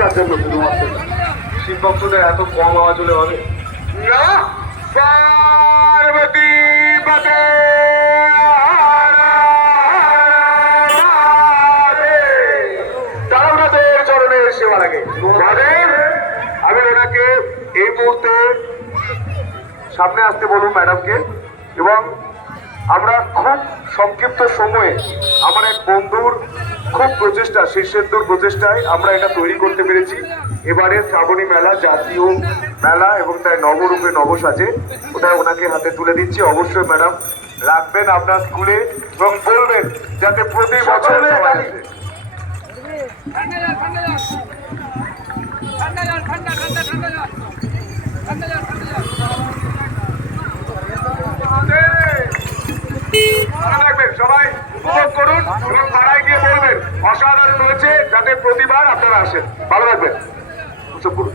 তার জন্য শুধুমাত্র। শিব ভক্তদের এত কম আওয়াজ হলে হবে না, পার্বতী পতে তারকনাথের চরণের সেবা লাগে। আমি ওনাকে এই মুহূর্তে সামনে আসতে বলুন ম্যাডামকে, এবং আমরা খুব সংক্ষিপ্ত সময়ে আমার এক বন্ধুর খুব প্রচেষ্টা, শীর্ষেন্দুর প্রচেষ্টায় আমরা এটা তৈরি করতে পেরেছি। এবারে শ্রাবণী মেলা জাতীয় মেলা এবং তাই নবরূপে নবসাজে, ওটা ওনাকে হাতে তুলে দিচ্ছি। অবশ্যই ম্যাডাম রাখবেন আপনার স্কুলে এবং বলবেন যাতে প্রতি বছর সবাই আসে। রাখবেন, সবাই উপভোগ করুন এবং পাড়ায় গিয়ে বলবেন অসাধারণ হয়েছে, যাতে প্রতিবার আপনারা আসেন। ভালো থাকবেন, উৎসব করুন।